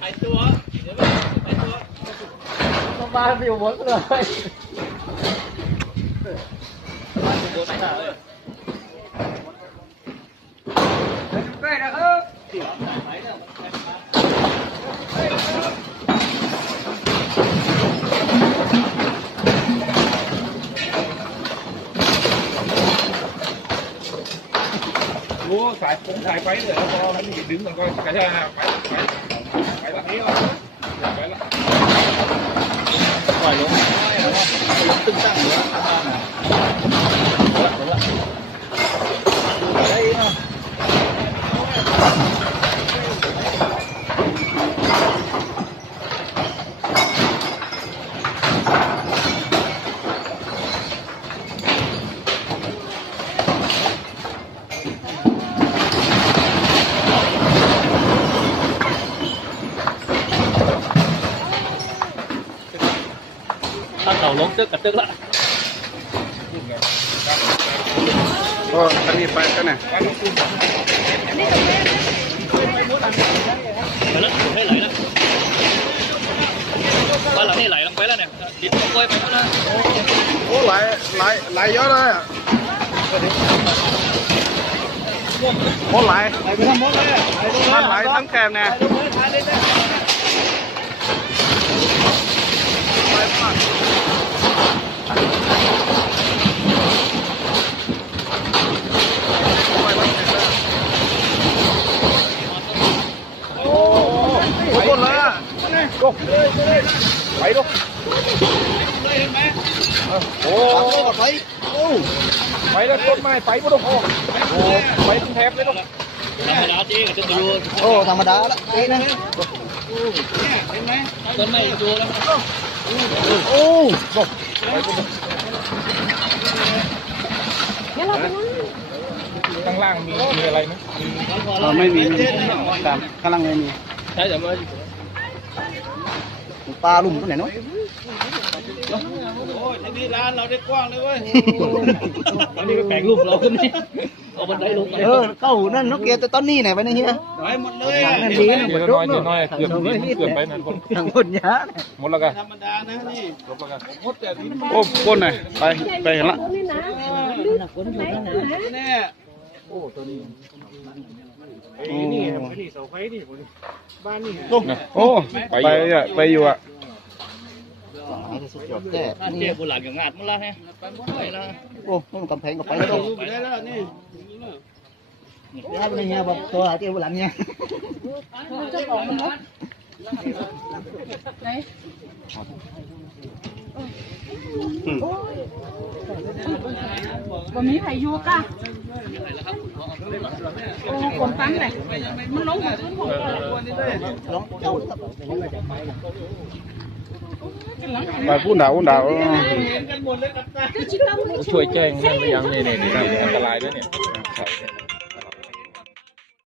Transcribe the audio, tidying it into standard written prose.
ไปตัวเดี๋ยวไปตัวมาอยู่หมดเลยโอ้สายผมสายไปเลยแล้วพอมันดึงมันก็กระชากไปแบบนี้แล้วไปแล้วปล่อยลงตึ้งตั้งเหลือได้เนาะถ้าเขาล้มตึกกับตึกละก็ตอนนี้ไปกันนะไปแล้วให้ไหลแล้วบ้านเราให้ไหลลงไปแล้วเนี่ยดินตะโกยไปแล้วโอ้ไหลเยอะเลยโอ้ไหลไปทั้งหมดเลยมันไหลทั้งแกมเนี่ยไปหมดเลยอ่ะลูกไปลูกโอ้ไปไปแล้วต้นไม้ไปหมดลูกโอ้ไปทั้งแถบเลยลูกธรรมดาจริงจะดูโอ้ธรรมดาละนี่นะเห็นไหมต้นไม้ดูแล้วโอ้ลูกข้างล่างมีอะไรไหมไม่มีตามข้างล่างไม่มีใช่แต่เมื่อปลาลุ่มตัวไหนเนาะโอ้ยนี่ร้านเราได้กว้างเลยเว้ยตอนนี้ก็แปลงรูปเราขึ้นนี่เอาบันไดลงเข้านั่นนกเกียร์ต้นนี้ไหนไปนะเฮียไปหมดเลยนั่นดีนะหมดน้อยเกือบไปนั่นทางคนยะหมดแล้วกันธรรมดานะนี่หมดแล้วกันโอ้คนไหนไปเห็นละเนี่ยโอ้ตัวนี้นี่เสาไฟนี่บ้านนี่โอ้ไปอยู่อ่ะบ้านเจ้าโบราณกับงาดมันละเนี่ยไปละโอ้มันกำแพงก็ไปแล้วไปได้แล้วนี่ย้ายไปเนี่ยบอกตัวเจ้าโบราณเนี่ยเจ้าของมันเนาะไหนวันนี้ไผ่ยูก้าโอ้คนฟังไหนมันล้มกับพื้นผมไปพูดด่ากันหมดเลยกับตาช่วยแจ้งนั่นหรือยังเนี่ยอันตรายด้วยเนี่ย